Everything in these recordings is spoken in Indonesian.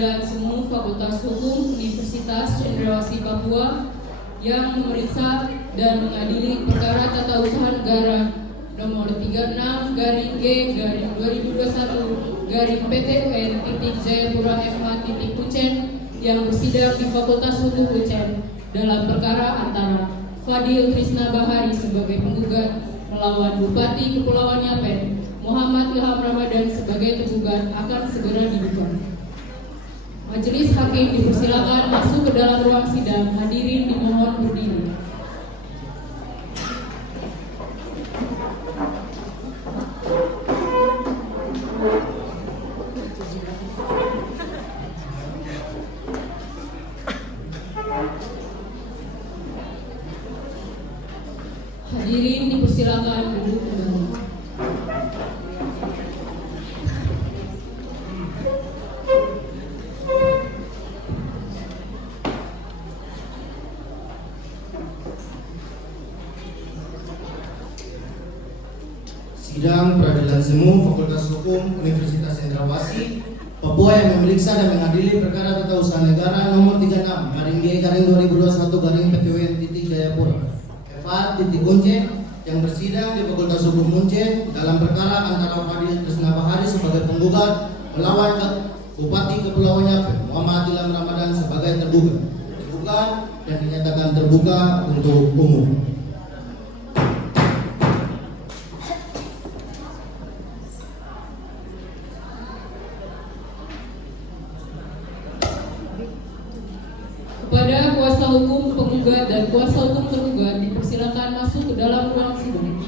Peradilan Semu Fakultas Hukum Universitas Cendrawasih Papua yang memeriksa dan mengadili perkara tata usaha negara nomor 36/2021/PT-UN.Jayapura FH.Ucen yang bersidang di Fakultas Hukum Ucen dalam perkara antara Fadil Trisna Bahari sebagai penggugat melawan Bupati Kepulauan Yapen Muhammad Ilham Ramadan sebagai tergugat akan segera dibuka. Majelis Hakim dipersilakan masuk ke dalam ruang sidang. Hadirin dimohon berdiri. Hadirin dipersilakan duduk kembali. Sidang Peradilan Semu Fakultas Hukum Universitas Cendrawasih Papua yang memeriksa dan mengadili perkara tata usaha negara nomor 36/2021/PT-UN.Jayapura FH.Ucen yang bersidang di Fakultas Hukum Ucen dalam perkara antara Fadil Trisna Bahari sebagai penggugat melawan Bupati Kepulauan Yapen Muhammad Ilham Ramadan sebagai tergugat dibuka dan dinyatakan terbuka untuk umum. Kepada kuasa hukum penggugat dan kuasa hukum tergugat dipersilakan masuk ke dalam ruang sidang.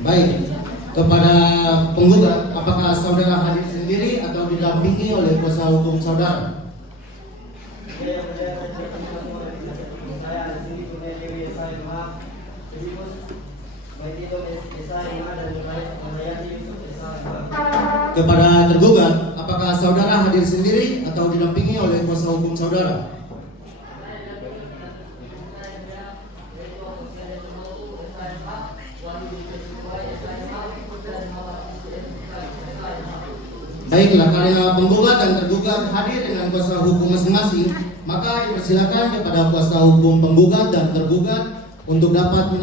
Baik, kepada penggugat, apakah saudara hadir sendiri atau didampingi oleh kuasa hukum saudara? Kepada tergugat, apakah saudara hadir sendiri atau didampingi oleh kuasa hukum saudara? Baiklah, karena penggugat dan tergugat hadir dengan kuasa hukum masing-masing, maka dipersilakan kepada kuasa hukum penggugat dan tergugat untuk mendapat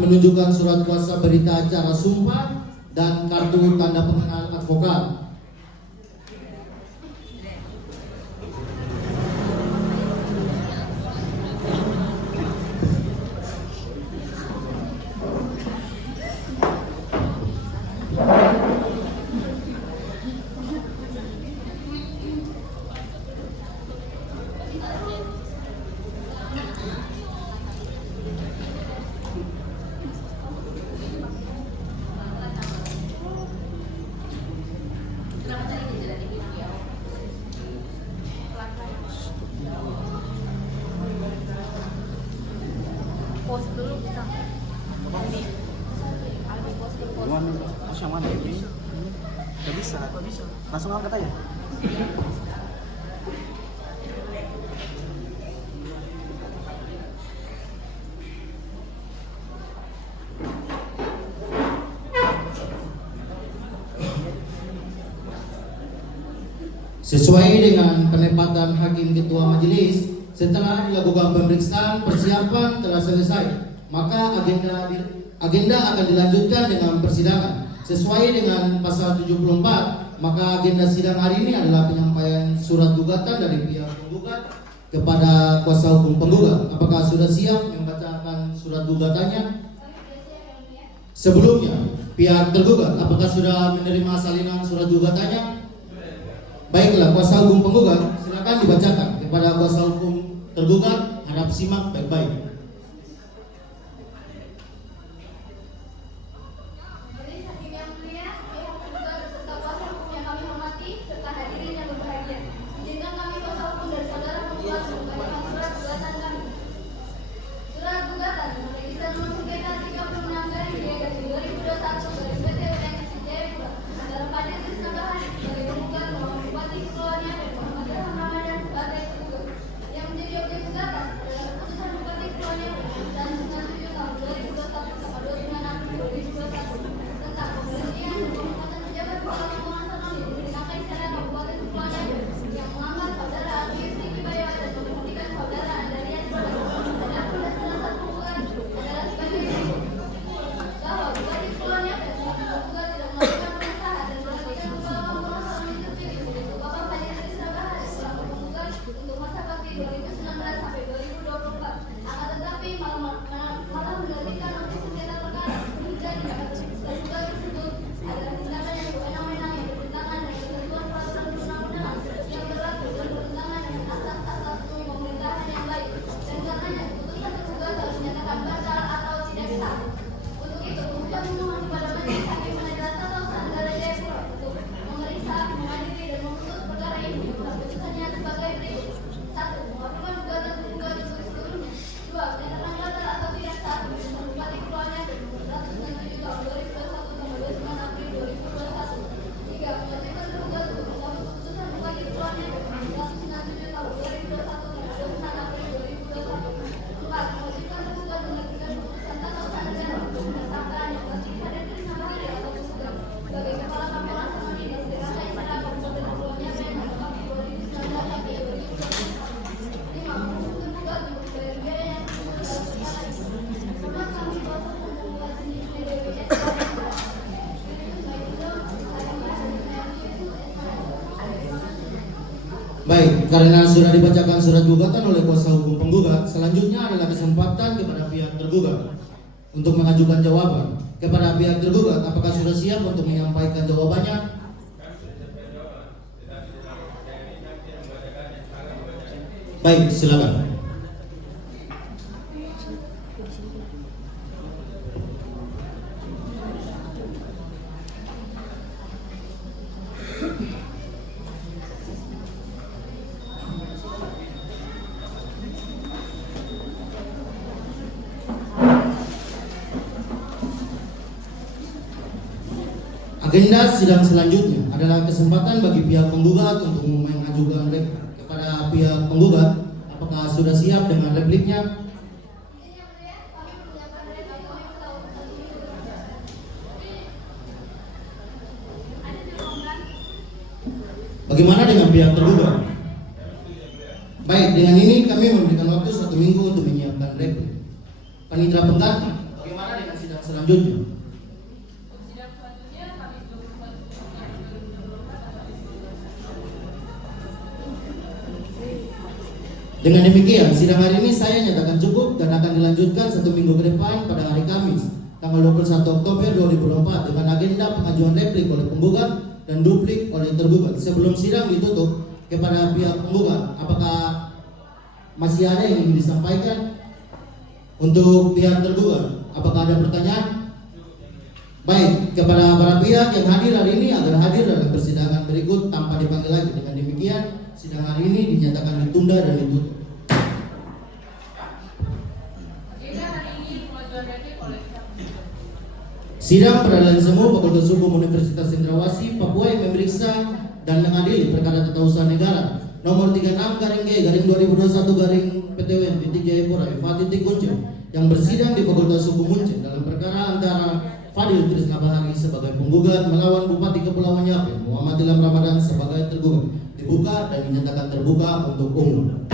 menunjukkan surat kuasa berita acara sumpah dan kartu tanda pengenal advokat. Post dulu bisa. Post yang mana ini? Gak bisa. Langsung angkat aja. Sesuai dengan penempatan Hakim Ketua Majelis, setelah dilakukan pemeriksaan, persiapan telah selesai, maka agenda akan dilanjutkan dengan persidangan. Sesuai dengan pasal 74, maka agenda sidang hari ini adalah penyampaian surat gugatan dari pihak penggugat kepada kuasa hukum penggugat. Apakah sudah siap membacakan surat gugatannya? Sebelumnya, pihak tergugat, apakah sudah menerima salinan surat gugatannya? Baiklah, kuasa hukum penggugat, silakan dibacakan kepada kuasa hukum tergugat. Harap simak baik-baik. Majelis Hakim yang mulia, pihak tergugat beserta kuasa hukum yang kami hormati serta hadirin yang berbahagia. Izinkan kami 2019 sampai 2024. Akan tetapi malah menerbitkan notis sengketa perkara sehingga diduga tersebut adalah tindakan yang berwenang-wenang yang bertentangan dengan ketentuan peraturan perundang-undangan yang berlaku dan bertentangan dengan asas-asas pemerintahan yang baik. Dan karenanya putusan tergugat harus dinyatakan batal atau tidak sah. Untuk itu, penggugat memohon kepada Majelis Hakim Pengadilan Tata Usaha Negara Jayapura untuk memeriksa, mengadili dan memutus perkara ini. Putusannya sebagai berikut: 1. Mengabulkan gugatan tergugat untuk seluruhnya. 2. Menyatakan batal atau tidak sah putusan Bupati Kepulauan Riau nomor 197 tahun 2021 tanggal 29 April 2021. 3. Menyatakan tergugat untuk mencabut putusan Bupati Kepulauan Riau nomor 197 tahun 2021 tanggal 29 April 2021. 4. Mewajibkan tergugat menerbitkan putusan tata usaha negara untuk mengesahkan yang wajib hadir Trisna Bahari atau tergugat sebagai Kepala Kampolan Samani dan Sekretariat Jenderal Kabupaten Kepulauan Riau yang November 2019 sampai 2021. 5. Menuntut tergugat untuk membayar biaya yang tersebut dalam perkara ini. 4. Kami kuasa hukum tergugat sendiri PDWS Baik, karena sudah dibacakan surat gugatan oleh kuasa hukum penggugat, selanjutnya adalah kesempatan kepada pihak tergugat untuk mengajukan jawaban. Kepada pihak tergugat, apakah sudah siap untuk menyampaikan jawabannya? Baik, silakan. Agenda sidang selanjutnya adalah kesempatan bagi pihak penggugat untuk mengajukan replik kepada pihak penggugat. Apakah sudah siap dengan repliknya? Bagaimana dengan pihak tergugat? Baik, dengan ini kami memberikan waktu 1 minggu untuk menyiapkan replik. Panitera pengganti, bagaimana dengan sidang selanjutnya? Dengan demikian, sidang hari ini saya nyatakan cukup dan akan dilanjutkan 1 minggu ke depan pada hari Kamis, tanggal 21 Oktober 2024 dengan agenda pengajuan replik oleh penggugat dan duplik oleh tergugat. Sebelum sidang ditutup, kepada pihak penggugat, apakah masih ada yang ingin disampaikan? Untuk pihak tergugat, apakah ada pertanyaan? Baik, kepada para pihak yang hadir hari ini agar hadir dalam persidangan berikut tanpa dipanggil lagi. Dengan demikian, sidang hari ini dinyatakan ditunda dan ditutup. Sidang peradilan semu Fakultas Hukum Universitas Cendrawasih Papua yang memeriksa dan mengadili perkara tata usaha negara nomor 36/G/2021/PTWN Jayapura Fatih Kuncen yang bersidang di Fakultas Hukum Kuncen dalam perkara antara Fadil Trisna Bahari sebagai penggugat melawan Bupati Kepulauan Yapen Muhammad Ilham Ramadan sebagai tergugat dibuka dan dinyatakan terbuka untuk umum.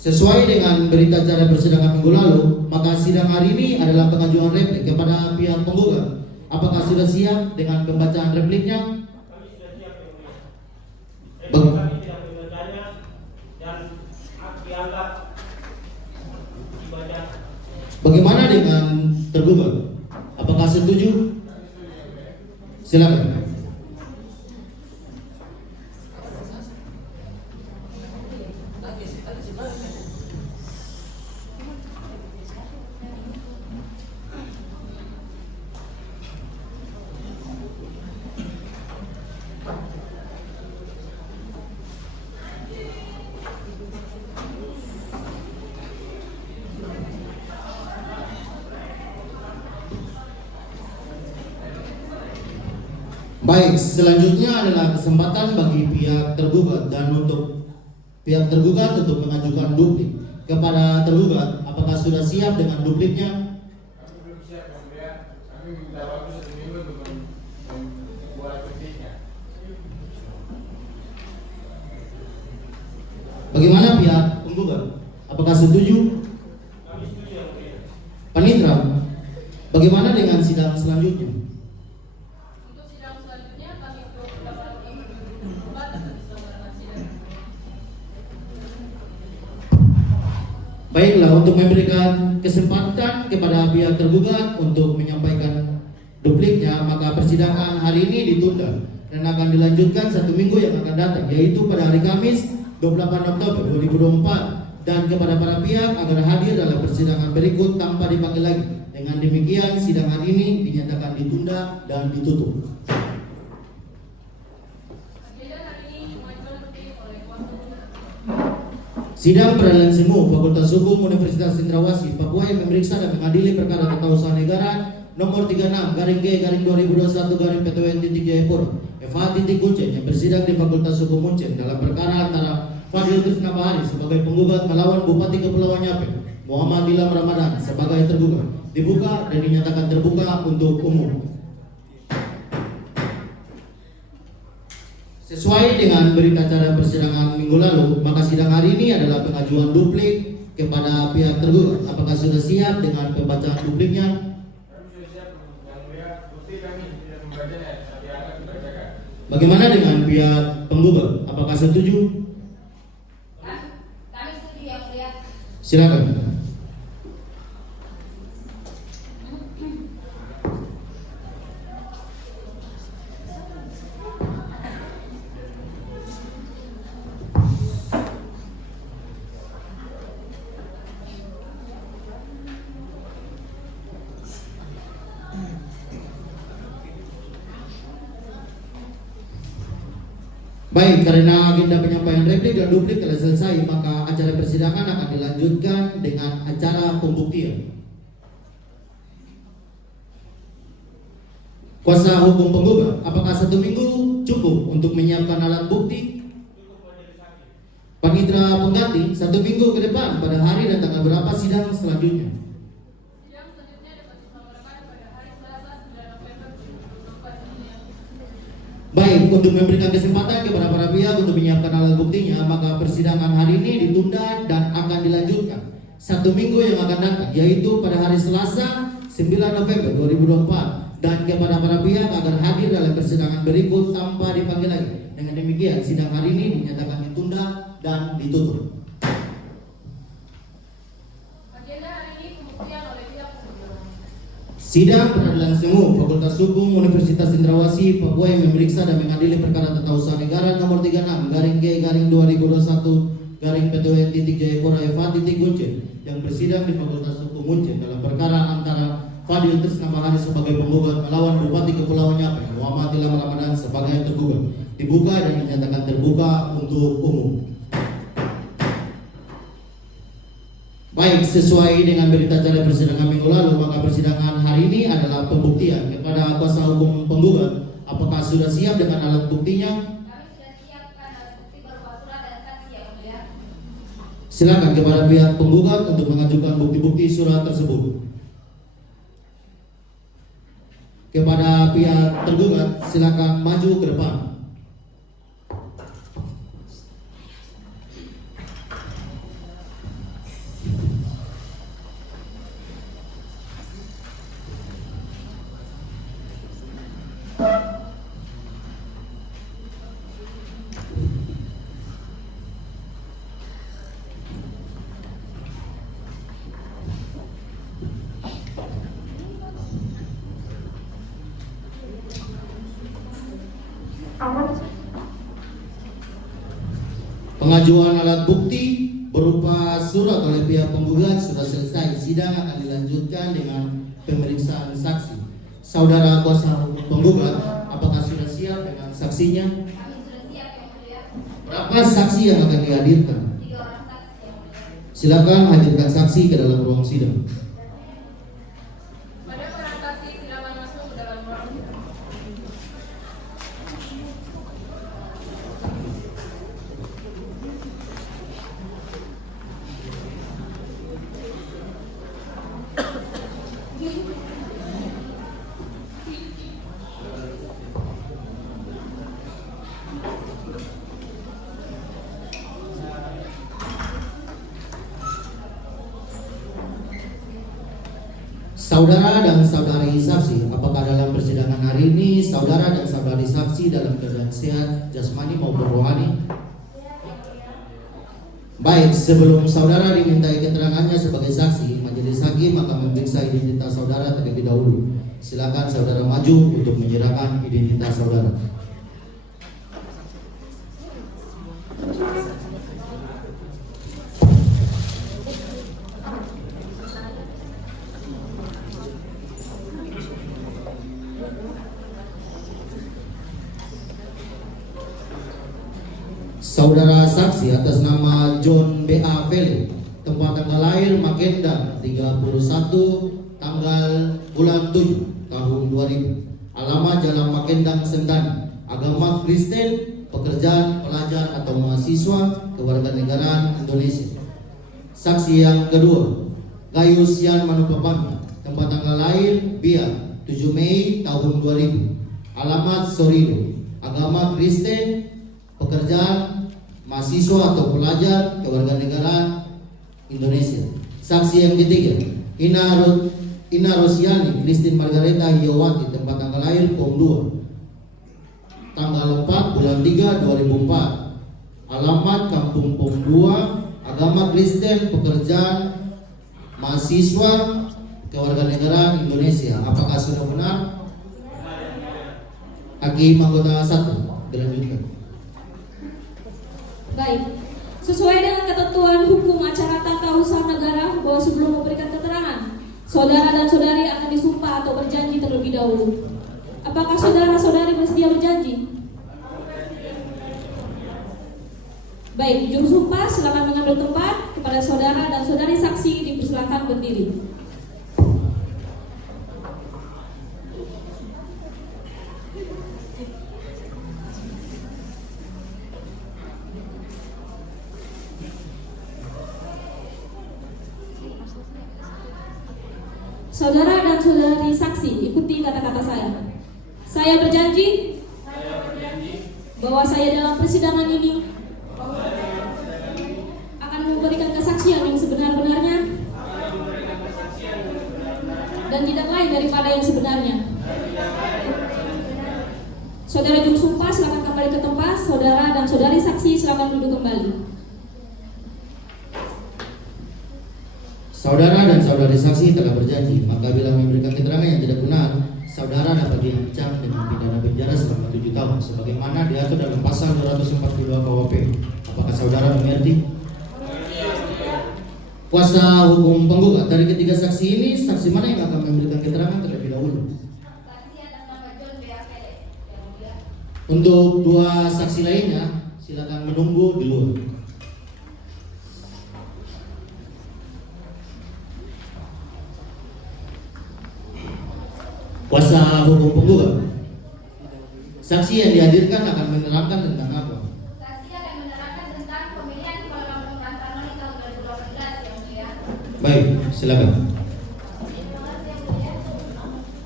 Sesuai dengan berita acara persidangan minggu lalu, maka sidang hari ini adalah pengajuan replik kepada pihak penggugat. Apakah sudah siap dengan pembacaan repliknya? Bagaimana dengan tergugat? Apakah setuju? Silakan. Baik, selanjutnya adalah kesempatan bagi pihak tergugat dan untuk pihak tergugat untuk mengajukan duplik. Kepada tergugat, apakah sudah siap dengan dupliknya? Belum siap, Om ya. Kami minta waktu 1 minggu untuk membuat dupliknya. Bagaimana pihak penggugat? Apakah setuju? Kami setuju, Om ya. Panitra, bagaimana dengan sidang selanjutnya? Baiklah, untuk memberikan kesempatan kepada pihak tergugat untuk menyampaikan dupliknya, maka persidangan hari ini ditunda dan akan dilanjutkan 1 minggu yang akan datang, yaitu pada hari Kamis 28 Oktober 2024, dan kepada para pihak agar hadir dalam persidangan berikut tanpa dipanggil lagi. Dengan demikian, sidang hari ini dinyatakan ditunda dan ditutup. Sidang Peradilan Semu Fakultas Hukum Universitas Cendrawasih Papua yang memeriksa dan mengadili perkara Tata Negara nomor 36/G/2021/PTWN.Jayapura FH.Kuncen yang bersidang di Fakultas Hukum Kuncen dalam perkara antara Fadil Trisna Bahari sebagai penggugat melawan Bupati Kepulauan Yapen Muhammad Ilham Ramadan sebagai tergugat dibuka dan dinyatakan terbuka untuk umum. Sesuai dengan berita acara persidangan minggu lalu, maka sidang hari ini adalah pengajuan duplik kepada pihak tergugat. Apakah sudah siap dengan pembacaan dupliknya? Kami sudah siap, yang mulia, bukti kami tidak membacanya, diangkat dibacakan. Bagaimana dengan pihak penggugat? Apakah setuju? Kami setuju yang mulia. Silakan. Baik, karena agenda penyampaian replik dan duplik telah selesai, maka acara persidangan akan dilanjutkan dengan acara pembuktian. Kuasa hukum penggugat, apakah 1 minggu cukup untuk menyiapkan alat bukti? Panitera pengganti 1 minggu ke depan pada hari dan tanggal berapa sidang selanjutnya? Sidang selanjutnya dapat diselenggarakan pada hari Selasa 9 November 2024 ini. Baik, untuk memberikan kesempatan kepada para pihak untuk menyiapkan alat buktinya, maka persidangan hari ini ditunda dan akan dilanjutkan 1 minggu yang akan datang, yaitu pada hari Selasa 9 November 2024, dan kepada para pihak agar hadir dalam persidangan berikut tanpa dipanggil lagi. Dengan demikian, sidang hari ini dinyatakan ditunda dan ditutup. Agenda hari ini pembuktian oleh pihak penggugat. Sidang Peradilan Semu Fakultas Hukum Universitas Cendrawasih Papua yang memeriksa dan mengadili perkara Tata Usaha Negara nomor 36/G/2021/PTWN.Jayapura FH.Kuncen yang bersidang di Fakultas Hukum Kuncen dalam perkara antara Fadil Trisna Bahari sebagai penggugat melawan Bupati Kepulauan Yapen Muhammad Ilham Ramadan sebagai tergugat dibuka dan dinyatakan terbuka untuk umum. Baik, sesuai dengan berita acara persidangan minggu lalu, maka persidangan hari ini adalah pembuktian kepada kuasa hukum penggugat. Apakah sudah siap dengan alat buktinya? Kami sudah siapkan alat bukti berupa surat dan saksi yang mulia. Silakan kepada pihak penggugat untuk mengajukan bukti-bukti surat tersebut. Kepada pihak tergugat, silakan maju ke depan. Pengajuan alat bukti berupa surat oleh pihak penggugat sudah selesai. Sidang akan dilanjutkan dengan pemeriksaan saksi. Saudara kuasa hukum penggugat, apakah sudah siap dengan saksinya? Kami sudah siap yang mulia. Berapa saksi yang akan dihadirkan? 3 orang saksi yang mulia. Silakan hadirkan saksi ke dalam ruang sidang. Pada para saksi silakan masuk ke dalam ruang sidang. Saudara dan saudari saksi, apakah dalam persidangan hari ini saudara dan saudari saksi dalam keadaan sehat jasmani maupun rohani? Baik, sebelum saudara dimintai keterangannya sebagai saksi, majelis hakim akan memeriksa identitas saudara terlebih dahulu. Silakan saudara maju untuk menyerahkan identitas saudara. Saudara saksi atas nama John B.A. Vele, tempat tanggal lahir Makenda 31 tanggal bulan 7 tahun 2000, alamat Jalan Makendang Sendang, agama Kristen, pekerjaan pelajar atau mahasiswa, kewarganegaraan Indonesia. Saksi yang kedua, Gayus Yan Manupapami, tempat tanggal lahir Bia 7 Mei tahun 2000, alamat Sorido, agama Kristen, pekerjaan mahasiswa atau pelajar, kewarganegaraan Indonesia. Saksi yang ketiga, Ina Rosiani Christine Margareta Hiyawati, tempat tanggal lahir Pom 2 tanggal 4 bulan 3 2004, alamat Kampung Pom 2, agama Kristen, pekerjaan mahasiswa, kewarganegaraan Indonesia. Apakah sudah benar? Hakim anggota 1, dilanjutkan. Baik, sesuai dengan ketentuan hukum acara tata usaha negara bahwa sebelum memberikan keterangan, saudara dan saudari akan disumpah atau berjanji terlebih dahulu. Apakah saudara-saudari bersedia berjanji? Baik, juru sumpah silakan mengambil tempat. Kepada saudara dan saudari saksi dipersilakan berdiri. Saudara dan saudari saksi, ikuti kata-kata saya. Saya berjanji bahwa saya dalam persidangan ini akan memberikan kesaksian yang sebenar-benarnya dan tidak lain daripada yang sebenarnya. Saudara juru sumpah silakan kembali ke tempat. Saudara dan saudari saksi silakan duduk kembali. Saudara dan saudari saksi telah berjanji, maka bila memberikan keterangan yang tidak benar, saudara dapat diancam dengan pidana penjara selama 7 tahun, sebagaimana diatur dalam pasal 242 KUHP. Apakah saudara mengerti? Kuasa hukum penggugat, dari ketiga saksi ini, saksi mana yang akan memberikan keterangan terlebih dahulu? Saksi atas nama John B.A. Vele, yang mulia. Untuk 2 saksi lainnya, silakan menunggu di luar. Kuasa hukum penggugat, saksi yang dihadirkan akan menerangkan tentang apa? Saksi akan menerangkan tentang pemilihan kepala kampung Rantanoli tahun 2018, yang mulia. Baik, silakan. Terima kasih, yang mulia.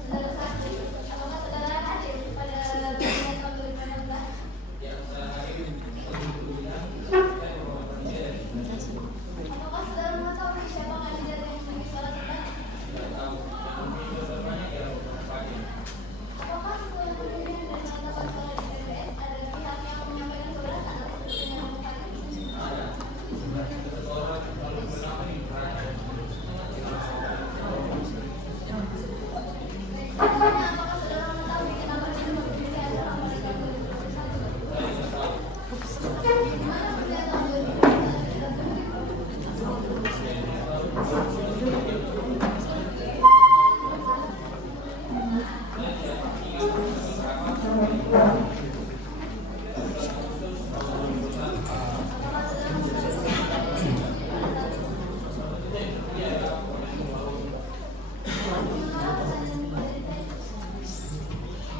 Saudara saksi, apakah saudara hadir pada pemilihan tahun 2018? Apakah saudara mengetahui siapa kandidat yang memiliki suara terbanyak? Apakah setelah pemilihan dan penetapan suara di TPS ada pihak yang menyampaikan keberatan atas terpilihnya Bupati? Selanjutnya, apakah saudara mengetahui kenapa dirimu pemilihan dalam pemilihan 2021? Di mana pemilihan tahun 2021?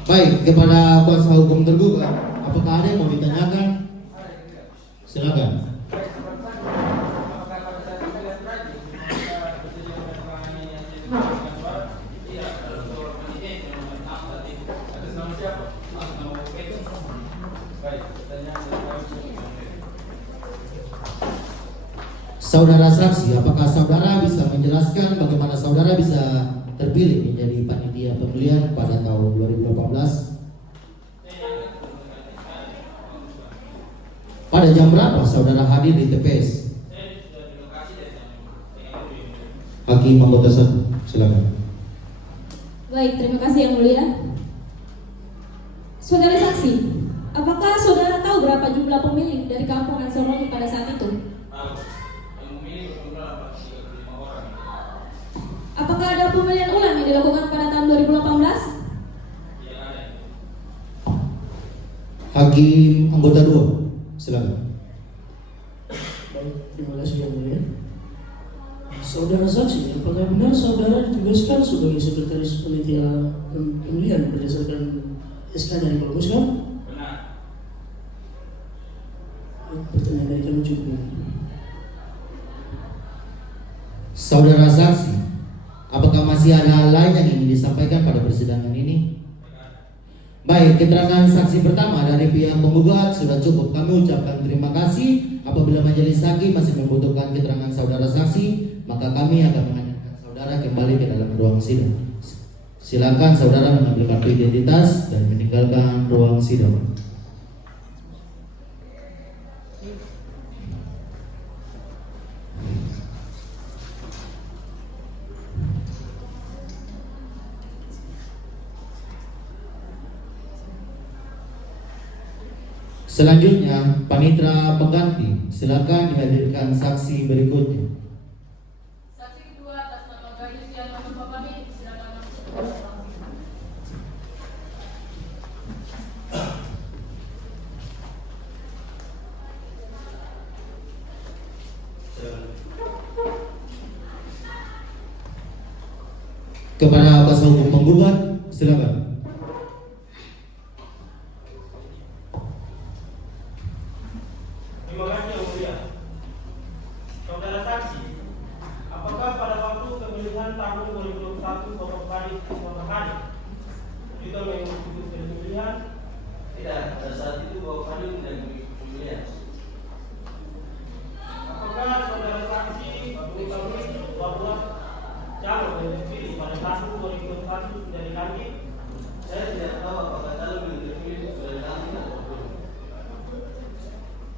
Baik, kepada kuasa hukum tergugat, apakah ada yang mau ditanyakan? Silakan. Saudara saksi, apakah saudara bisa menjelaskan bagaimana saudara bisa terpilih menjadi panitia pemilihan pada tahun 2018? Pada jam berapa saudara hadir di TPS? Hakim anggota 1, silakan. Baik, terima kasih Yang Mulia. Saudara saksi, apakah saudara tahu berapa jumlah pemilih dari kampung Ansoromi pada saat itu? Tahu. Yang memilih berjumlah 35 orang. Apakah ada pemilihan ulang yang dilakukan pada tahun 2018? Tidak ada. Hakim anggota 2, silakan. Baik, terima kasih Yang Mulia. Saudara saksi, apakah benar saudara ditugaskan sebagai sekretaris panitia pemilihan berdasarkan SK dari Polmuskam? Benar. Pertanyaan dari kami cukup. Saudara saksi, apakah masih ada hal lain yang ingin disampaikan pada persidangan ini? Baik, keterangan saksi pertama dari pihak penggugat sudah cukup. Kami ucapkan terima kasih. Apabila majelis hakim masih membutuhkan keterangan saudara saksi, maka kami akan mengajukan saudara kembali ke dalam ruang sidang. Silakan saudara mengambil kartu identitas dan meninggalkan ruang sidang. Selanjutnya, panitera pengganti, silakan dihadirkan saksi berikutnya. Saksi kedua atas nama Gayus yang masuk Papami, silakan masuk. Kepada kuasa hukum penggugat, silakan. Terima kasih Yang Mulia. Saudara saksi, apakah pada waktu pemilihan tahun 2021 Bapak Farid juga mengikuti pemilihan? Tidak, pada saat itu Bapak Farid tidak mengikuti pemilihan. Apakah saudara saksi mengetahui bahwa calon yang dipilih pada tahun 2021 sudah dilantik? Saya tidak tahu apakah calon yang terpilih sudah dilantik atau belum.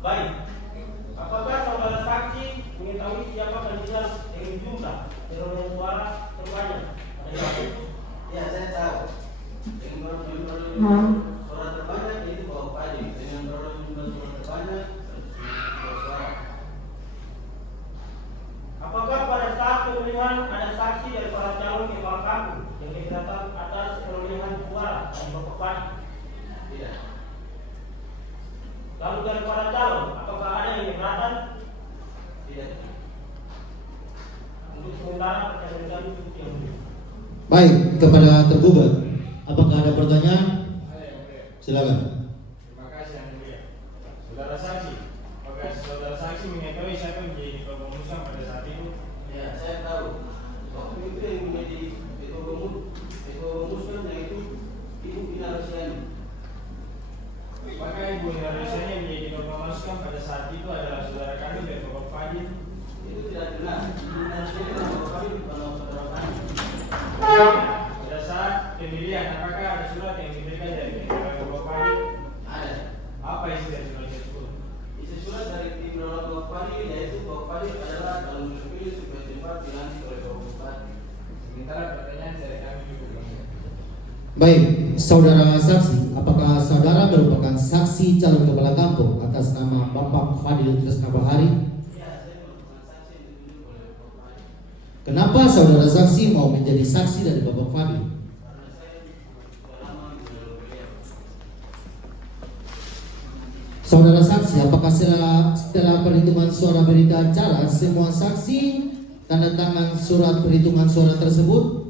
Baik. Apakah saudara saksi mengetahui siapa kandidat dengan jumlah perolehan suara terbanyak pada saat itu? Ya, saya tahu. Dengan perolehan suara terbanyak yaitu Bapak Farid. Dengan perolehan suara terbanyak 192 suara. Apakah pada saat pemilihan ada saksi dari para calon kepala kampung yang keberatan atas perolehan suara dari Bapak Farid? Tidak. Lalu dari para calon, apakah ada yang keberatan? Tidak. Untuk sementara pertanyaan kami cukup yang mulia. Baik, kepada tergugat, apakah ada pertanyaan? Ada yang mulia. Silakan. Terima kasih yang mulia. Saudara saksi, apakah saudara saksi mengetahui siapa yang menjadi ketua pemusnah pada saat itu? Ya, saya tahu. Waktu itu yang menjadi ketua pemusnah yaitu Ibu Ina Rosiani. Apakah Ibu Indonesia yang menjadi ketua pemusnah pada saat itu adalah saudara kami dari Bapak Farid? Itu tidak benar. Ibu Ina Rosiani dan Bapak Farid bukanlah saudara kami. Pada saat pemilihan, apakah ada surat yang diberikan dari Bapak Farid? Ada. Apa isi dari surat tersebut? Isi surat dari tim penolak Bapak Farid yaitu Bapak Farid adalah calon terpilih supaya cepat dilantik oleh Bapak Bupati. Sementara pertanyaan dari kami cukup yang mulia. Baik, saudara saksi, apakah saudara merupakan saksi calon kepala kampung atas nama Bapak Fadil Tresna Bahari? Ya, saya merupakan saksi yang ditunjuk oleh Bapak Farid. Kenapa saudara saksi mau menjadi saksi dari Bapak Fadil? Karena saya sudah lama mengenal beliau. Saudara saksi, apakah setelah perhitungan suara berita acara, semua saksi tanda tangan surat perhitungan suara tersebut?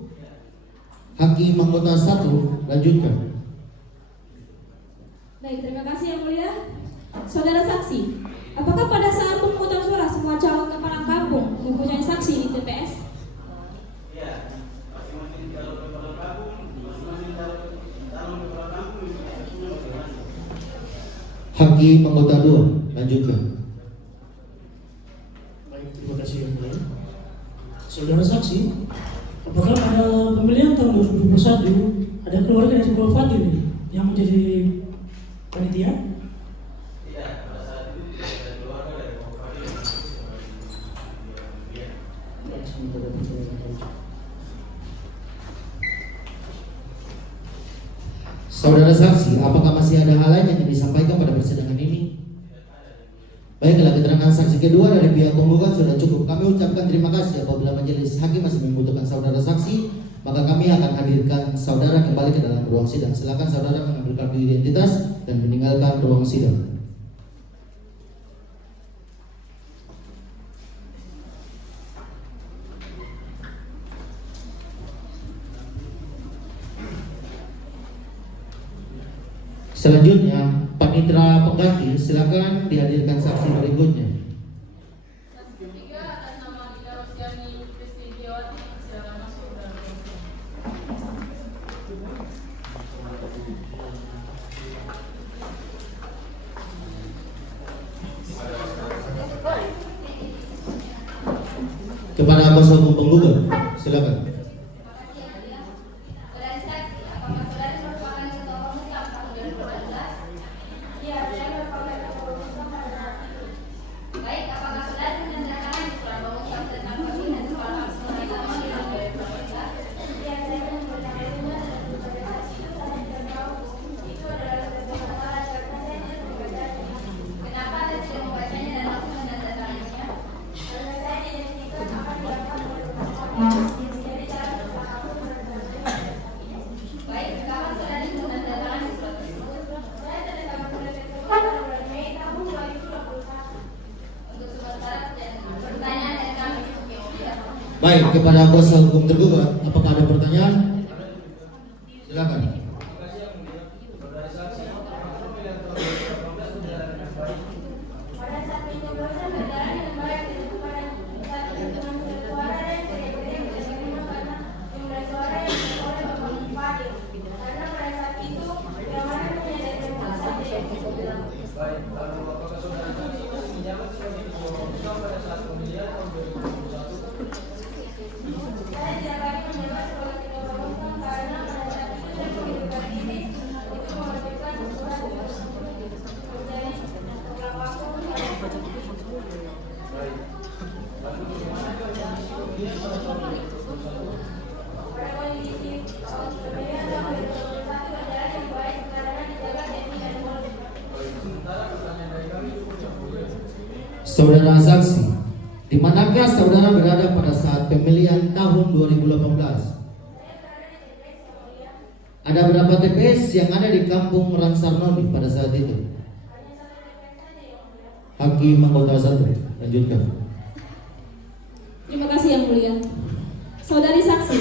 Hakim anggota 1, lanjutkan. Baik, terima kasih Yang Mulia. Saudara saksi, apakah pada saat pemungutan suara semua calon kepala kampung mempunyai saksi di TPS? Ya, masing-masing calon kepala kampung, masing-masing calon kepala kampung mempunyai saksinya masing-masing. Hakim anggota 2, lanjutkan. Baik, terima kasih Yang Mulia. Saudara saksi, apakah pada pemilihan tahun 2021 ada keluarga dari Bapak Fadil yang menjadi panitia? Tidak, pada saat itu tidak ada keluarga dari Bapak Farid yang masuk sebagai panitia. Baik, sementara pertanyaan Saudara saksi, apakah masih ada hal lain yang ingin disampaikan pada persidangan ini? Baiklah, keterangan saksi kedua dari pihak penggugat sudah cukup. Kami ucapkan terima kasih. Apabila majelis hakim masih membutuhkan saudara saksi, maka kami akan hadirkan saudara kembali ke dalam ruang sidang. Silakan saudara mengambil kartu identitas dan meninggalkan ruang sidang. Selanjutnya, panitera pengganti silakan dihadirkan saksi berikutnya. Saksi ketiga atas nama Dina Rosyani Kristidiawati, silakan masuk dalam ruang sidang. Kepada kuasa hukum penggugat, silakan. Saudari saksi, apakah saudari merupakan ketua pemusnah tahun 2012? Iya, saya merupakan ketua pemusnah pada saat itu. Baik, apakah saudari menandatangani surat pemusnah tentang pembinaan sekolah langsung hari lama di tahun 2012? Iya, saya menandatangani dan pada saat itu saya tidak tahu itu adalah sebuah masalah karena saya tidak membacanya. Kenapa Anda tidak membacanya dan langsung menandatanganinya? Karena saya diidentikan akan dilakukan oleh jadi cara berpaham. Baik, kapan saudari menandatangani surat tersebut? Saya menandatangani surat tersebut pada bulan Mei tahun 2021. Untuk sementara pertanyaan dari kami. Baik, kepada kuasa hukum tergugat, apakah ada pertanyaan? Silakan. Pada saat pencoblosan berjalan dengan baik dan pada saat penghitungan surat suara dan tidak diterima karena jumlah suara yang diperoleh Bapak Fadil. Karena pada saat itu Rahman menyadari saja. Baik, lalu apakah saudara saksi masih menjabat sebagai ketua pemusnah pada saat pemilihan tahun 2021? Saya tidak lagi menjabat sebagai ketua pemusnah karena pada saat itu saya menghidupkan diri untuk mengajukan surat menjadi ketua waktu. Baik. Lalu bagaimana keadaan pemilihan pada tahun 2021? Pada kondisi pemilihan tahun 2021 berjalan yang baik karena dijaga teknik dan moral. Baik, sementara pertanyaan dari kami cukup yang mulia. Saudara saksi, di manakah saudara berada pada saat pemilihan tahun 2018? Ada berapa TPS yang ada di kampung Ransarnoni pada saat itu? Hakim anggota 1, lanjutkan. Terima kasih Yang Mulia. Saudari saksi,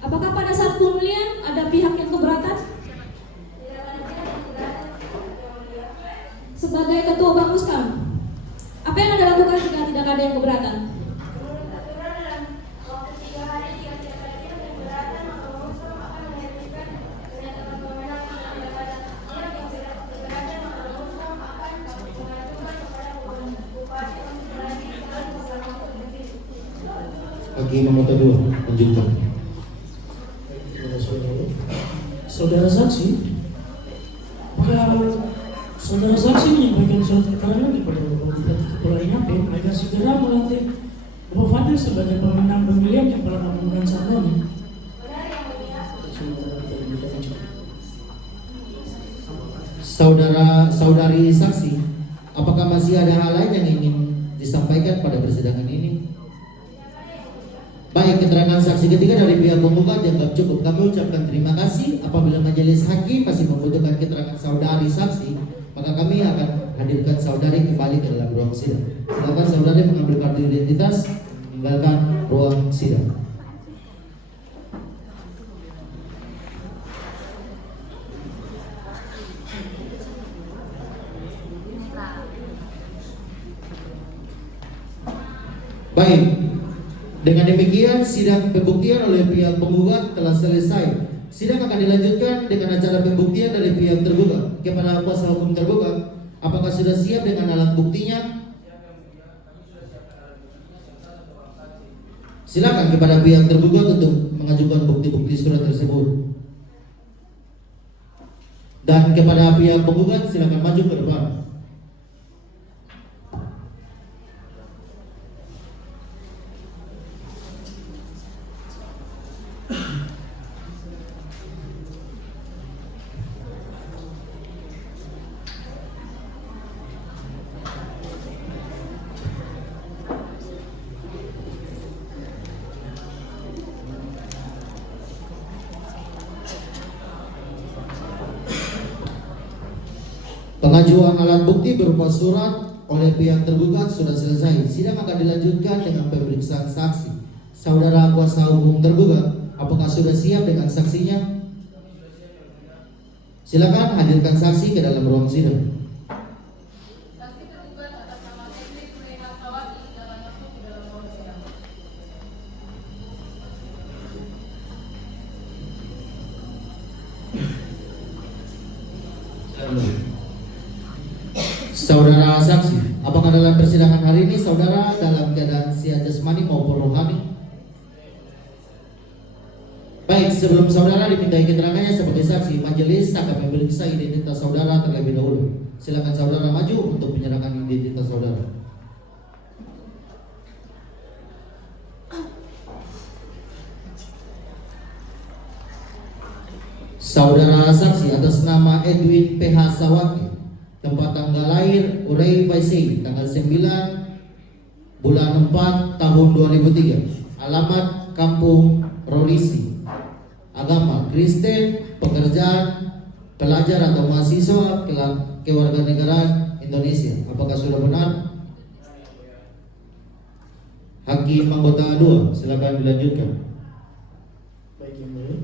apakah pada saat pemilihan ada pihak yang keberatan? Sebagai ketua Bamuskam, apa yang Anda lakukan jika tidak ada yang keberatan? Menurut aturan dalam waktu 3 hari jika tidak ada pihak yang keberatan maka Bamuskom akan menerbitkan pernyataan pemenang yang keberatan. Pihak yang keberatan maka Bamuskom akan mengajukan kepada Bupati untuk lagi dalam beberapa waktu begitu. Hakim anggota 2, lanjutkan. Terima kasih. Saudara saksi, apakah saudara saksi menyampaikan surat keterangan kepada Bapak Bupati Kepulauan Yapen agar segera melantik Bapak Fadil sebagai pemenang pemilihan Kepala Kabupaten Sarnoni? Benar yang mulia. Saudari saksi, apakah masih ada hal lain yang ingin disampaikan pada persidangan ini? Baik, keterangan saksi ketiga dari pihak penggugat dianggap cukup. Kami ucapkan terima kasih. Apabila majelis hakim masih membutuhkan keterangan saudari saksi, maka kami akan hadirkan saudari kembali ke dalam ruang sidang. Silakan saudari mengambil kartu identitas, meninggalkan ruang sidang. Baik, dengan demikian sidang pembuktian oleh pihak penggugat telah selesai. Sidang akan dilanjutkan dengan acara pembuktian dari pihak tergugat. Kepada kuasa hukum tergugat, apakah sudah siap dengan alat buktinya? Silakan kepada pihak tergugat untuk mengajukan bukti-bukti surat tersebut. Dan kepada pihak penggugat silakan maju ke depan. Pengajuan alat bukti berupa surat oleh pihak tergugat sudah selesai. Sidang akan dilanjutkan dengan pemeriksaan saksi. Saudara kuasa hukum tergugat, apakah sudah siap dengan saksinya? Silakan hadirkan saksi ke dalam ruang sidang. Saksi tergugat atas nama Edwin Prihasawati silakan masuk ke dalam ruang sidang. Saudara saksi, apakah dalam persidangan hari ini saudara dalam keadaan sihat jasmani maupun rohani? Baik, sebelum saudara dimintai keterangannya sebagai saksi, majelis akan memeriksa identitas saudara terlebih dahulu. Silakan saudara maju untuk menyerahkan identitas saudara. Saudara saksi atas nama Edwin PH Sawaki, tempat tanggal lahir Urey Faisei, tanggal 9 bulan 4 tahun 2003, alamat Kampung Rolisi, agama Kristen, pekerjaan pelajar atau mahasiswa, kewarganegaraan Indonesia. Apakah sudah benar? Hakim anggota 2, silakan dilanjutkan. Baik, Yang Mulia.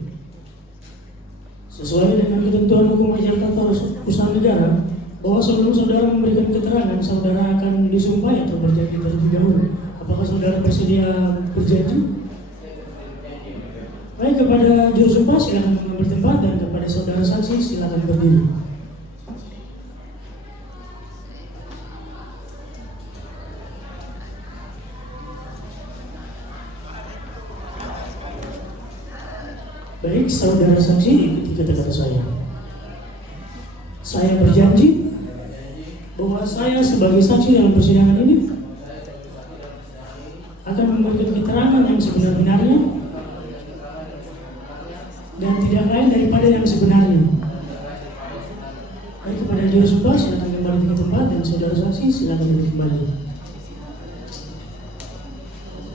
Sesuai dengan ketentuan hukum acara tata usaha negara, bahwa sebelum saudara memberikan keterangan, saudara akan disumpah atau berjanji terlebih dahulu. Apakah saudara bersedia berjanji? Baik, kepada juru sumpah silakan mengambil tempat, dan kepada saudara saksi silakan berdiri. Baik, saudara saksi, ikuti kata-kata saya. Saya berjanji bahwa saya sebagai saksi dalam persidangan ini akan memberikan keterangan yang sebenar-benarnya dan tidak lain daripada yang sebenarnya. Baik, kepada juru sumpah silakan kembali ke tempat, dan saudara saksi silakan duduk kembali.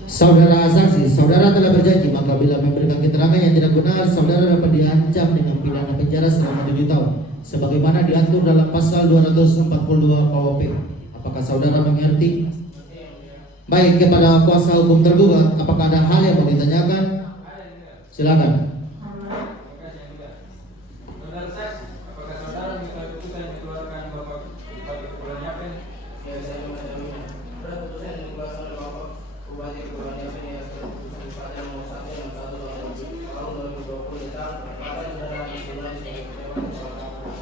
Saudara saksi, saudara telah berjanji maka bila memberikan keterangan yang tidak benar, saudara dapat diancam dengan pidana penjara selama 7 tahun, sebagaimana diatur dalam pasal 242 KUHP. Apakah saudara mengerti? Baik, kepada kuasa hukum tergugat, apakah ada hal yang mau ditanyakan? Silakan. Saudara saksi, apakah saudara mengetahui putusan yang dikeluarkan Bapak Bupati Kepulauan Yapen? Ya, saya mengetahui. Pada putusan yang dikeluarkan oleh Bapak Bupati Kepulauan Yapen yang putusan pada nomor 1 yang 1 tahun 2020 tentang penempatan saudara di sebulan sebagai pejabat kepala kampung.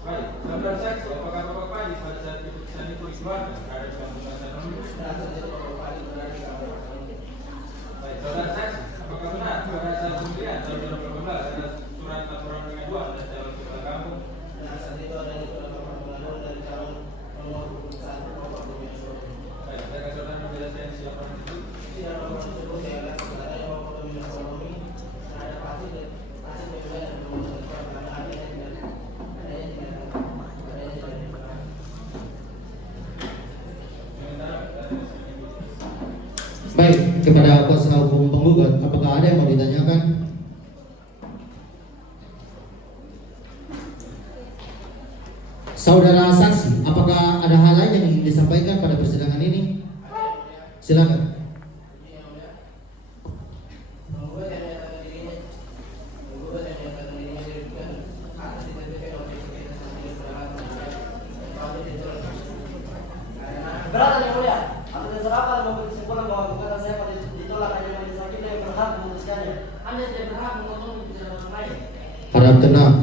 Baik, saudara saksi, apakah Bapak Padi pada saat keputusan itu dikeluarkan ada dalam pembahasan nomor? Saat itu Bapak Bupati berada di kampung. Baik, saudara saksi, apakah benar pada saat pemilihan tahun 2018 ada surat aturan pengaduan dan calon kepala kampung? Dan saat itu ada di surat pengaduan dari calon nomor 1 Bapak Bupati. Baik, silakan saudara menjelaskan silakan itu. Tidak nomor tersebut yang akan katanya Bapak Bupati Ekonomi ada pasti pemilihan dan pemungutan suara karena ada yang tidak. Baik, kepada kuasa hukum penggugat, apakah ada yang mau ditanyakan? Saudara saksi, apakah ada hal lain yang ingin disampaikan pada persidangan ini? Silakan. Keberatan yang mulia, atas dasar apa Anda memberi kesimpulan bahwa gugatan saya pada ditolak hanya majelis hakim yang berhak memutuskannya? Anda tidak berhak memotong pembicaraan orang lain. Harap tenang.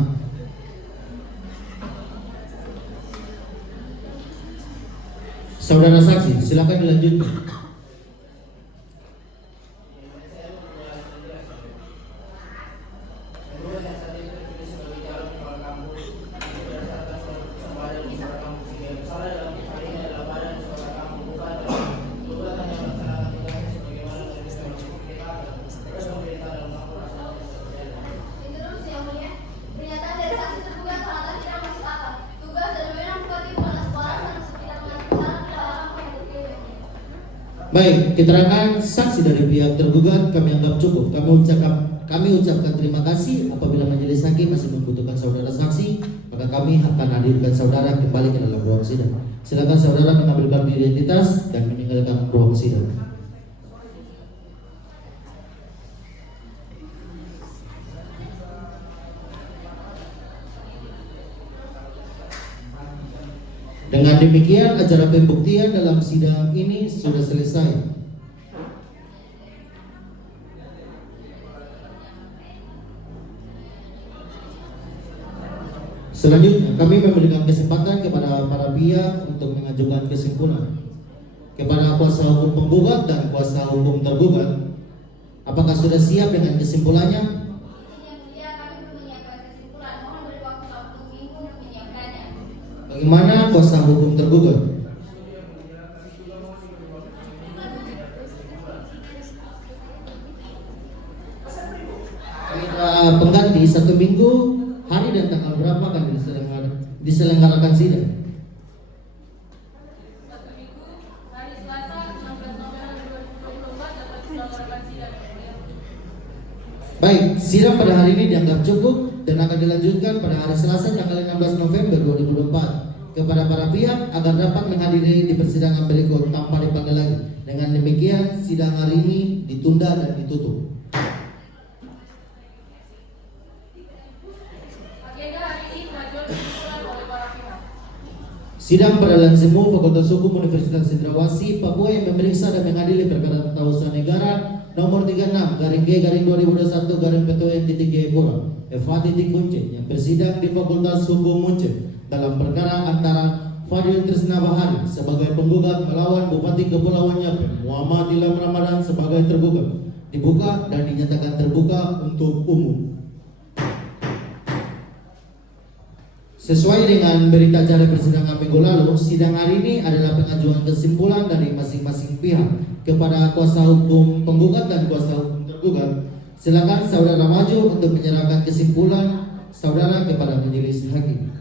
Saudara saksi, silakan dilanjutkan. Interupsi yang mulia, pernyataan dari saksi tergugat sangatlah tidak masuk akal. Tugas dan wewenang bupati kepala sekolah sangat tidak mengatur syarat pelarangan yang terpilih. Baik, keterangan saksi dari pihak tergugat kami anggap cukup. Kami kami ucapkan terima kasih. Apabila majelis hakim masih membutuhkan saudara saksi, maka kami akan hadirkan saudara kembali ke dalam ruang sidang. Silakan saudara mengambil kartu identitas dan meninggalkan ruang sidang. Dengan demikian acara pembuktian dalam sidang ini sudah selesai. Selanjutnya kami memberikan kesempatan kepada para pihak untuk mengajukan kesimpulan. Kepada kuasa hukum penggugat dan kuasa hukum tergugat, apakah sudah siap dengan kesimpulannya? Yang mulia, kami belum menyiapkan kesimpulan. Mohon beri waktu 1 minggu untuk menyiapkannya. Bagaimana kuasa hukum tergugat? Pengganti 1 minggu, hari dan tanggal berapa akan diselenggarakan sidang? 1 minggu, hari Selasa 16 November 2024 dapat dilaksanakan sidang. Baik, sidang pada hari ini dianggap cukup dan akan dilanjutkan pada hari Selasa tanggal 16 November 2024 kepada para pihak agar dapat menghadiri di persidangan berikut tanpa dipanggil lagi. Dengan demikian, sidang hari ini ditunda dan ditutup. Agenda hari ini pengajuan kesimpulan oleh para pihak. Sidang peradilan semu Fakultas Hukum Universitas Cendrawasih Papua yang memeriksa dan mengadili perkara tata usaha negara nomor 36/G/2021/PTN.Jayapura FH.Kuncen yang bersidang di Fakultas Hukum Muncen dalam perkara antara Fadil Trisna Bahari sebagai penggugat melawan Bupati Kepulauan Yapen Muhammad Ilham Ramadan sebagai tergugat dibuka dan dinyatakan terbuka untuk umum. Sesuai dengan berita acara persidangan minggu lalu, sidang hari ini adalah pengajuan kesimpulan dari masing-masing pihak kepada kuasa hukum penggugat dan kuasa hukum tergugat. Silakan saudara maju untuk menyerahkan kesimpulan saudara kepada majelis hakim.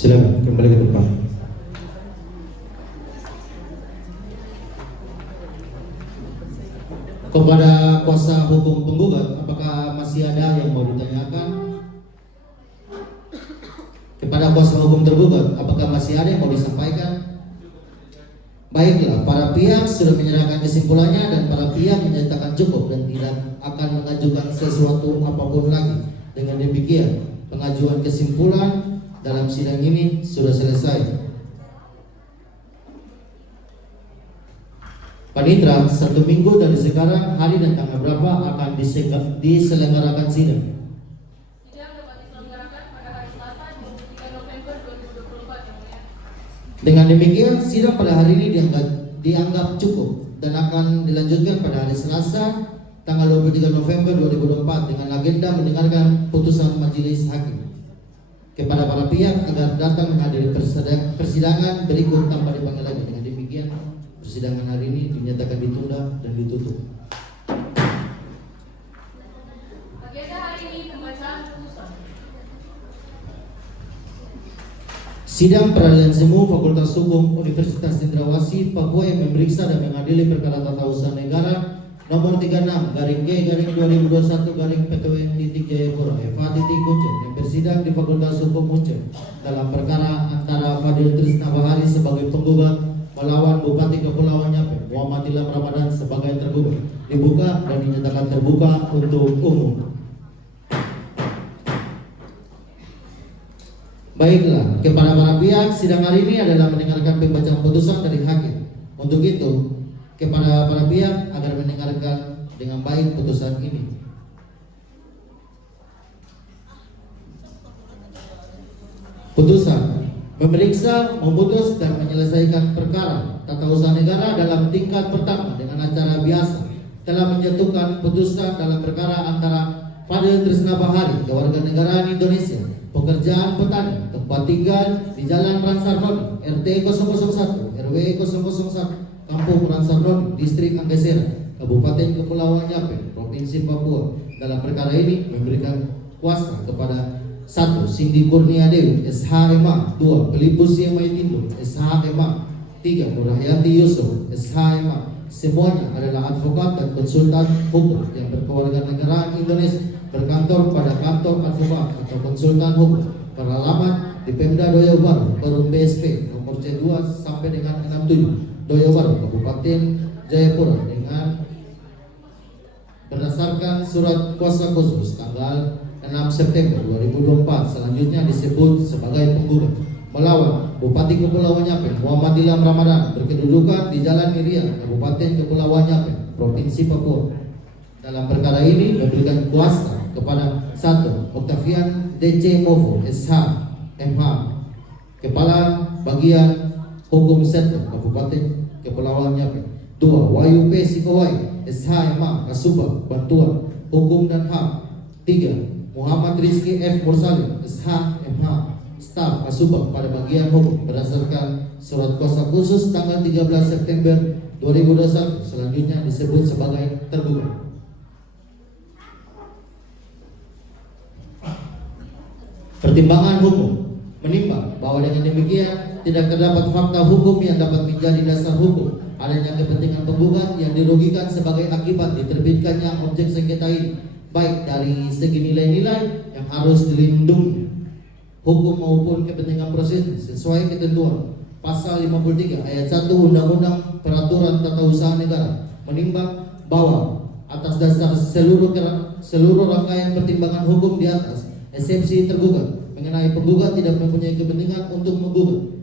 Silakan kembali ke depan. Kepada kuasa hukum penggugat, apakah masih ada yang mau ditanyakan? Kepada kuasa hukum tergugat, apakah masih ada yang mau disampaikan? Baiklah, para pihak sudah menyerahkan kesimpulannya dan para pihak menyatakan cukup dan tidak akan mengajukan sesuatu apapun lagi. Dengan demikian, pengajuan kesimpulan dalam sidang ini sudah selesai. Panitra, 1 minggu dari sekarang, hari dan tanggal berapa akan diselenggarakan sidang? Sidang dapat diselenggarakan pada hari Selasa 23 November 2024 yang mulia. Dengan demikian, sidang pada hari ini dianggap cukup dan akan dilanjutkan pada hari Selasa tanggal 23 November 2024 dengan agenda mendengarkan putusan majelis hakim kepada para pihak agar datang menghadiri persidangan berikut tanpa dipanggil lagi. Dengan demikian, persidangan hari ini dinyatakan ditunda dan ditutup. Agenda hari ini pembacaan putusan. Sidang peradilan semu Fakultas Hukum Universitas Cendrawasih Papua yang memeriksa dan mengadili perkara tata usaha negara nomor 36 garing G garing 2021 garing PTWN titik Jayapura FH titik Kuncen yang bersidang di Fakultas Hukum Kuncen dalam perkara antara Fadil Trisna Bahari sebagai penggugat melawan Bupati Kepulauan Yapen Muhammad Ilham Ramadan sebagai tergugat dibuka dan dinyatakan terbuka untuk umum. Baiklah, kepada para pihak, sidang hari ini adalah mendengarkan pembacaan putusan dari hakim. Untuk itu, kepada para pihak agar mendengarkan dengan baik putusan ini. Putusan memeriksa, memutus dan menyelesaikan perkara tata usaha negara dalam tingkat pertama dengan acara biasa telah menjatuhkan putusan dalam perkara antara Fadil Trisna Bahari, kewarganegaraan Indonesia, pekerjaan petani, tempat tinggal di Jalan Ransarnoni, RT 001, RW 001, Kampung Ransarnoni, Distrik Anggesera, Kabupaten Kepulauan Yapen, Provinsi Papua. Dalam perkara ini memberikan kuasa kepada 1. Cindy Kurnia Dewi, SHMA. 2. Pelipus Yemai Tindo, SHMA. 3. Nurhayati Yusuf, SHMA. Semuanya adalah advokat dan konsultan hukum yang berkewarganegaraan Indonesia, berkantor pada kantor advokat atau konsultan hukum, beralamat di Pemda Doyo Baru, Perum BSP nomor C2 sampai dengan 67 Doyo Baru, Kabupaten Jayapura, dengan berdasarkan surat kuasa khusus tanggal 6 September 2024 selanjutnya disebut sebagai penggugat melawan Bupati Kepulauan Yapen Muhammad Ilham Ramadan berkedudukan di Jalan Miriam, Kabupaten Kepulauan Yapen, Provinsi Papua. Dalam perkara ini memberikan kuasa kepada 1. Octavian DC Movo, SH, MH, Kepala Bagian Hukum Sektor Kabupaten Kepulauan Yapen. 2. Wahyu P. Sikowai, SH, MH, Kasubag, Bantuan Hukum dan HAM. 3. Muhammad Rizky F. Mursalim, SH, MH, Staf Kasubag pada bagian hukum berdasarkan surat kuasa khusus tanggal 13 September 2021 selanjutnya disebut sebagai tergugat. Pertimbangan hukum menimbang bahwa dengan demikian tidak terdapat fakta hukum yang dapat menjadi dasar hukum adanya kepentingan penggugat yang dirugikan sebagai akibat diterbitkannya objek sengketa ini, baik dari segi nilai-nilai yang harus dilindungi hukum maupun kepentingan proses sesuai ketentuan pasal 53 ayat 1 Undang-Undang Peraturan Tata Usaha Negara, menimbang bahwa atas dasar seluruh rangkaian pertimbangan hukum di atas, eksepsi tergugat mengenai penggugat tidak mempunyai kepentingan untuk menggugat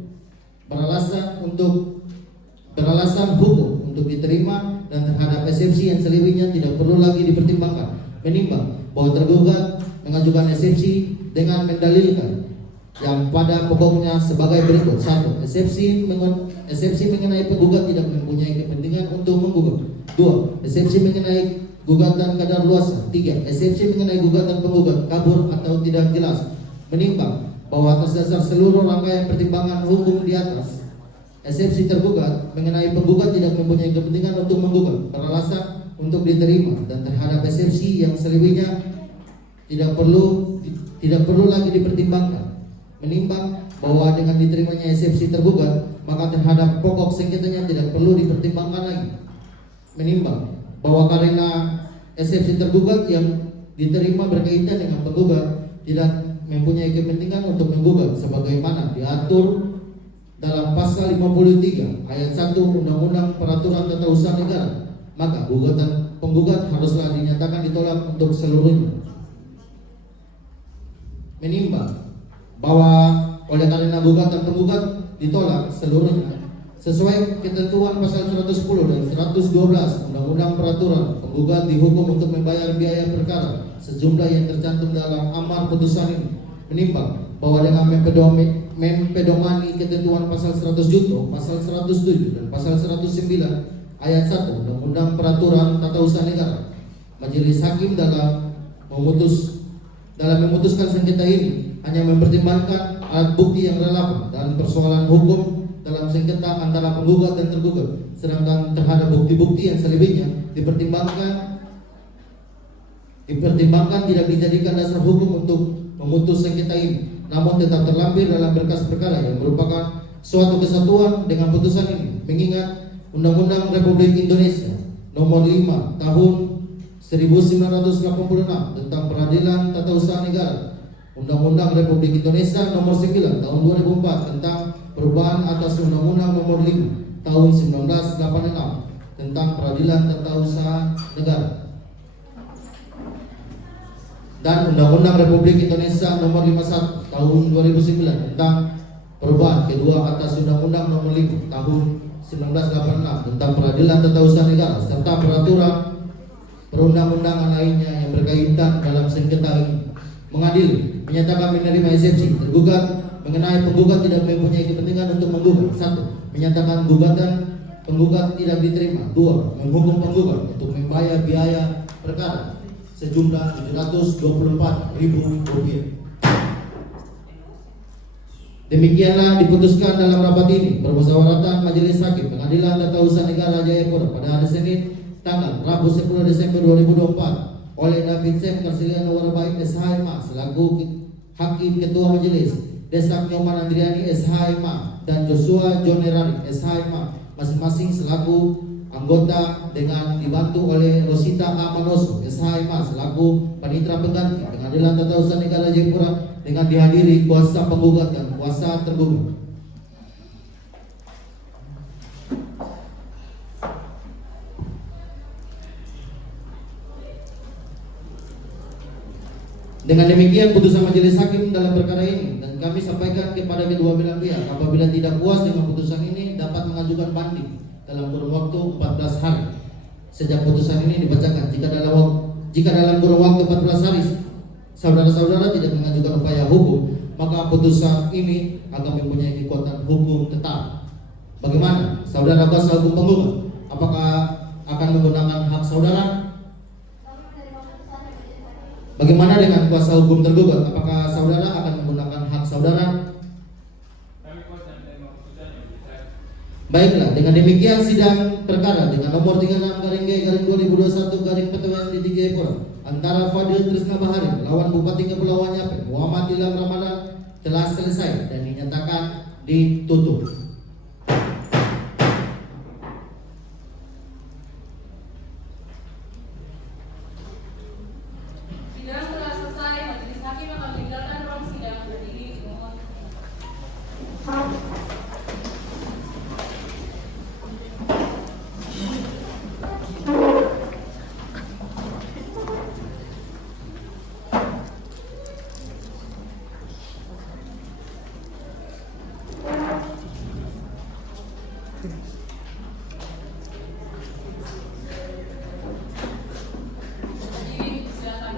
beralasan hukum untuk diterima, dan terhadap eksepsi yang selebihnya tidak perlu lagi dipertimbangkan, menimbang bahwa tergugat mengajukan eksepsi dengan mendalilkan yang pada pokoknya sebagai berikut. 1. Eksepsi mengenai penggugat tidak mempunyai kepentingan untuk menggugat. 2. Eksepsi mengenai gugatan kadaluarsa. 3. Eksepsi mengenai gugatan penggugat kabur atau tidak jelas, menimbang bahwa atas dasar seluruh rangkaian pertimbangan hukum di atas, eksepsi tergugat mengenai penggugat tidak mempunyai kepentingan untuk menggugat beralasan untuk diterima, dan terhadap eksepsi yang selebihnya tidak perlu lagi dipertimbangkan, menimbang bahwa dengan diterimanya eksepsi tergugat maka terhadap pokok sengketanya tidak perlu dipertimbangkan lagi, menimbang bahwa karena eksepsi tergugat yang diterima berkaitan dengan penggugat tidak mempunyai kepentingan untuk menggugat sebagaimana diatur dalam pasal 53 ayat 1 Undang-Undang Peraturan Tata Usaha Negara, maka penggugat haruslah dinyatakan ditolak untuk seluruhnya. Menimbang bahwa oleh karena gugatan penggugat ditolak seluruhnya sesuai ketentuan pasal 110 dan 112 Undang-Undang Peraturan, penggugat dihukum untuk membayar biaya perkara sejumlah yang tercantum dalam amar putusan ini, menimbang bahwa dengan mempedomani ketentuan pasal 100 junto, pasal 107 dan pasal 109 ayat 1 Undang-Undang Peraturan Tata Usaha Negara, majelis hakim dalam memutuskan sengketa ini hanya mempertimbangkan alat bukti yang relevan dan persoalan hukum dalam sengketa antara penggugat dan tergugat, sedangkan terhadap bukti-bukti yang selebihnya dipertimbangkan tidak dijadikan dasar hukum untuk memutus sengketa ini, namun tetap terlampir dalam berkas perkara yang merupakan suatu kesatuan dengan putusan ini, mengingat Undang-Undang Republik Indonesia Nomor 5 Tahun 1986 tentang Peradilan Tata Usaha Negara, Undang-Undang Republik Indonesia Nomor 9 Tahun 2004 tentang perubahan atas Undang-Undang Nomor 5 Tahun 1986 tentang Peradilan Tata Usaha Negara, dan Undang-Undang Republik Indonesia Nomor 51 Tahun 2009 tentang perubahan kedua atas Undang-Undang Nomor 5 Tahun 1986 tentang Peradilan Tata Usaha Negara, serta peraturan perundang-undangan lainnya yang berkaitan dalam sengketa ini. Mengadili menyatakan menerima eksepsi tergugat mengenai penggugat tidak mempunyai kepentingan untuk menggugat. 1. Menyatakan penggugat tidak diterima. 2. Menghukum penggugat untuk membayar biaya perkara sejumlah Rp724.000. Demikianlah diputuskan dalam rapat ini permusyawaratan Majelis Hakim Pengadilan Tata Usaha Negara Jayapura pada hari Senin tanggal Rabu 10 Desember 2024 oleh David Sem Karsiliano Warabaik SHMA selaku Hakim Ketua Majelis, Desak Nyoman Andriani SHMA, dan Joshua Jonerari SHMA masing-masing selaku anggota dengan dibantu oleh Rosita Amanoso SHMA selaku panitera pengganti Pengadilan Tata Usaha Negara Jayapura dengan dihadiri kuasa penggugat dan kuasa tergugat. Dengan demikian putusan majelis hakim dalam perkara ini, dan kami sampaikan kepada kedua belah pihak apabila tidak puas dengan putusan ini dapat mengajukan banding dalam kurun waktu 14 hari sejak putusan ini dibacakan. Jika dalam kurun waktu 14 hari saudara-saudara tidak mengajukan upaya hukum, maka putusan ini akan mempunyai kekuatan hukum tetap. Bagaimana saudara kuasa hukum penggugat? Apakah akan menggunakan hak saudara? Bagaimana dengan kuasa hukum tergugat? Apakah saudara akan menggunakan hak saudara? Baiklah, dengan demikian sidang perkara dengan nomor 36/G/2021/PTWN antara Fadil Trisna Bahari lawan Bupati Kepulauan Yapen Muhammad Ilham Ramadan telah selesai dan dinyatakan ditutup. Sidang telah selesai. Majelis hakim akan meninggalkan ruang sidang. Berdiri dimohon. Hadirin silakan.